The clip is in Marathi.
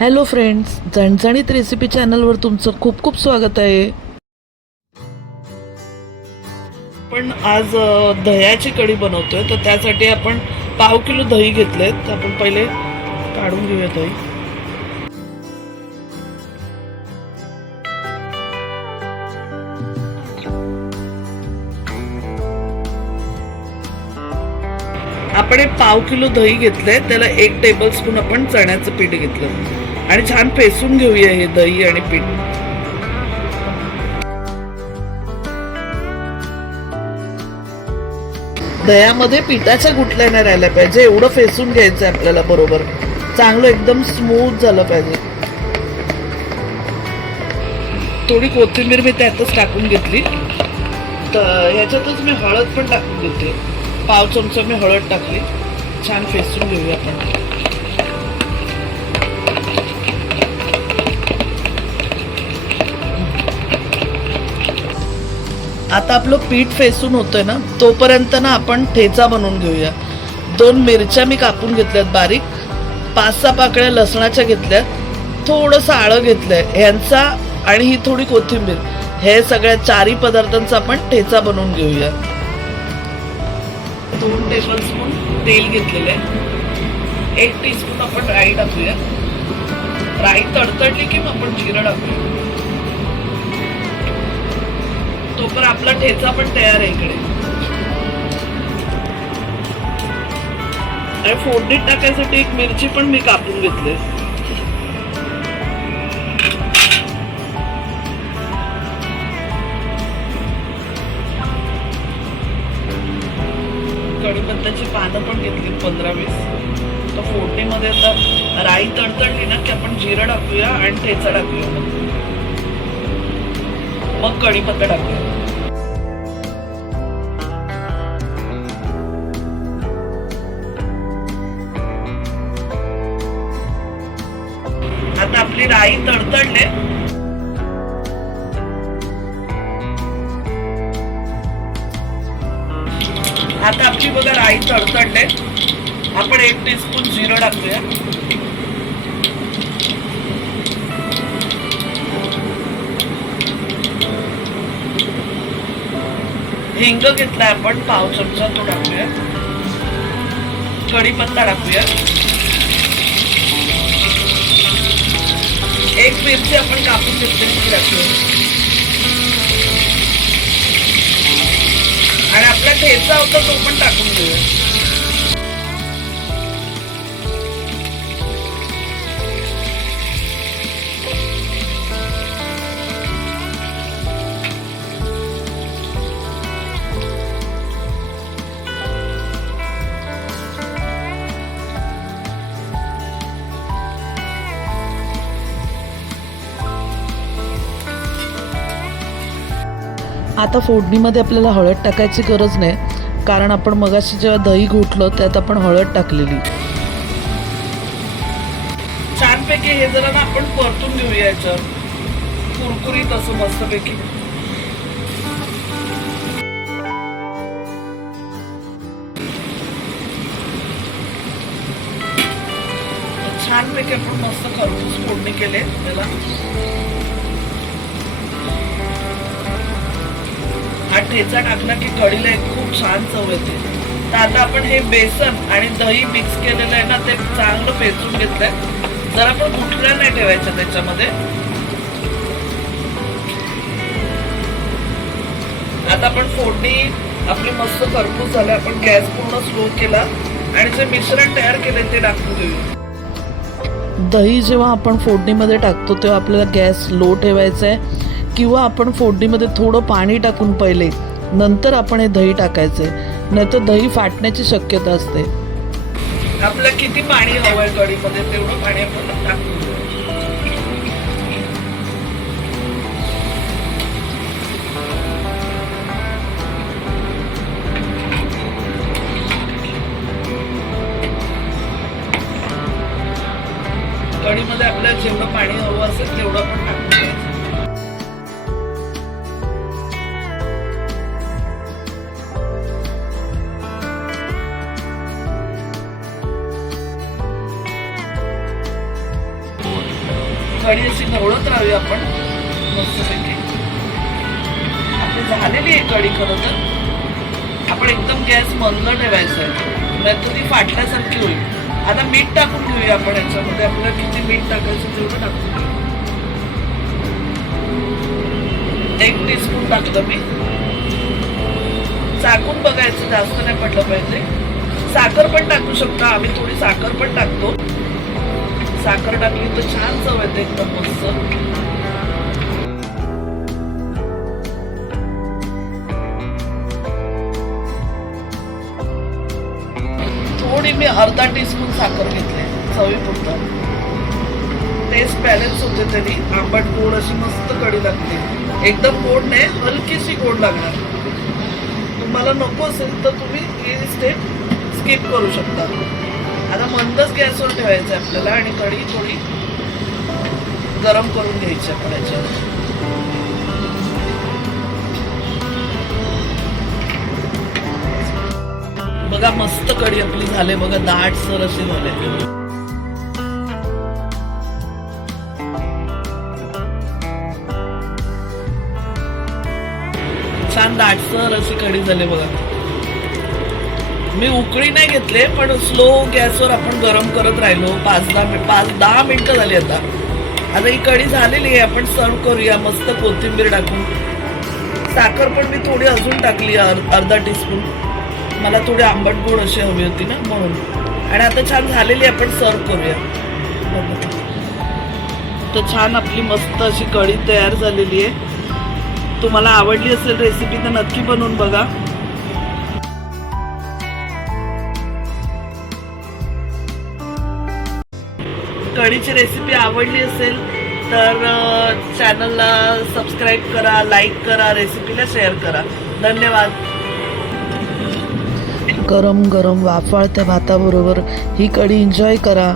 हॅलो फ्रेंड्स, झणझणीत रेसिपी चॅनलवर तुमचं खूप खूप स्वागत आहे. पण आज दह्याची कढी बनवतोय, तर त्यासाठी आपण पाव किलो दही घेतले. तर आपण पहिले काढून घेऊया दही. आपण एक पाव किलो दही घेतलंय, त्याला 1 टेबलस्पून आपण चण्याचं पीठ घेतलं आणि छान फेसून घेऊया हे दही आणि पीठ. दह्यामध्ये पिठाच्या गुठल्या नाही राहिल्या पाहिजे, एवढं फेसून घ्यायचं आपल्याला. बरोबर चांगलं एकदम स्मूथ झालं पाहिजे. थोडी कोथिंबीर मी त्यातच टाकून घेतली. तर ह्याच्यातच मी हळद पण टाकून घेतली. पाव चमचा मी हळद टाकली. छान फेसून घेऊया आपण. आता आपलं पीठ फेसून होतंय ना, तोपर्यंत ना आपण ठेचा बनवून घेऊया. 2 मिरच्या मी कापून घेतल्यात बारीक, 5-6 पाकळ्या लसणाच्या घेतल्यात, थोडंसं आलं घेतलंय ह्यांचा आणि ही थोडी कोथिंबीर. हे सगळ्या 4 पदार्थांचा आपण ठेचा बनवून घेऊया. 2 टेबलस्पून तेल घेतलेलं आहे. 1 टीस्पून आपण राई टाकूया. राई तडतडली की मग आपण जिरं टाकूया. तोपर्यंत आपला ठेचा पण तयार आहे इकडे. आणि फोडणीत टाकायसाठी 1 मिरची पण मी कापून घेतली. कढीपत्त्याची पानं पण घेतली 15-20. तर फोडणीमध्ये आता राई तडतडली ना की आपण जिरं टाकूया आणि ठेचा टाकूया. मग कढीपत्ता टाकूया. आता आपली राई तडतडले. आता आपली बघा राई तडतडले. आपण 1 टीस्पून जिरं टाकूया. हिंग घेतलाय आपण पाव चमचा, तो टाकूया. कढीपत्ता टाकूया. 1 मिरची आपण कापून घेतलेली टाकूया. आणि आपला ठेचा होता तो पण टाकून घेऊया. आता फोडणीमध्ये आपल्याला हळद टाकायची गरज नाही, कारण आपण मगाशी जेव्हा दही घोटलं त्यात आपण हळद टाकलेली. छानपैकी हे जरा ना आपण परतून घेऊया याच्यावर, कुरकुरीत असं मस्तपैकी. छानपैकी आपण मस्त खरपूस फोडणी केले त्याला. हा ठेचा टाकला की कढीला एक खूप छान चव येते. तर आता आपण हे बेसन आणि दही मिक्स केलेलं आहे ना, ते चांगलं फेसून घेतलंय. जरा पण गुठळ्या नाही ठेवायच्या त्याच्यामध्ये. आता आपण फोडणी आपली मस्त खरपूस झाली. आपण गॅस पूर्ण स्लो केला आणि जे मिश्रण तयार केले ते टाकून देऊया. दही जेव्हा आपण फोडणीमध्ये टाकतो तेव्हा आपल्याला गॅस लो ठेवायचा आहे, किंवा आपण फोडणीमध्ये थोडं पाणी टाकून पहिले नंतर आपण हे दही टाकायचे, नाहीतर दही फाटण्याची शक्यता असते. आपल्याला किती पाणी हवंय कढीमध्ये तेवढं पाणी आपण टाकून देऊ. कढीमध्ये आपल्याला जेवढं पाणी हवं असेल तेवढं पण टाकून द्यायचं. कढी अशी ढवळत राहूया आपण मस्तपैकी. आपली झालेली आहे कढी. खरं तर आपण एकदम गॅस मंद ठेवायचा आहे, नाहीतर ती फाटल्यासारखी होईल. आता मीठ टाकून घेऊया आपण याच्यामध्ये. आपल्याला किती मीठ टाकायचं तेवढं टाकून घेऊ. 1 टीस्पून टाकलं मी. चाकून बघायचं, जास्त नाही पडलं पाहिजे. साखर पण टाकू शकता, आम्ही थोडी साखर पण टाकतो. साखर टाकली तर छान चव येते एकदम मस्त. थोडी मी अर्धा टीस्पून साखर घेतली चवीपुरतं. टेस्ट बॅलन्स होते तरी. आंबट गोड अशी मस्त कढी लागते. एकदम गोड नाही, हलकीशी गोड लागणार. तुम्हाला नको असेल तर तुम्ही ही स्टेप स्किप करू शकता. आता मंदच गॅसवर ठेवायचं आहे आपल्याला आणि कढी थोडी गरम करून घ्यायची आपण याच्यावर. बघा मस्त कढी आपली झाली बघा, दाटसर अशी झाले. छान दाटसर अशी कढी झाली बघा. मी उकळी नाही घेतले, पण स्लो गॅसवर आपण गरम करत राहिलो. 5-10 मिनिटं झाली. आता ही कढी झालेली आहे. आपण सर्व करूया मस्त कोथिंबीर टाकून. साखर पण मी थोडी अजून टाकली, अर्धा टीस्पून. मला थोडी आंबट गोड अशी हवी होती ना म्हणून. आणि आता छान झालेली आपण सर्व करूया. तर छान आपली मस्त अशी कढी तयार झालेली आहे. तुम्हाला आवडली असेल रेसिपी तर नक्की बनवून बघा. कढीची रेसिपी आवडली असेल तर चॅनलला सबस्क्राईब करा, लाईक करा, रेसिपीला शेअर करा. धन्यवाद. गरम गरम वाफाळत्या भाताबरोबर ही कढी एन्जॉय करा.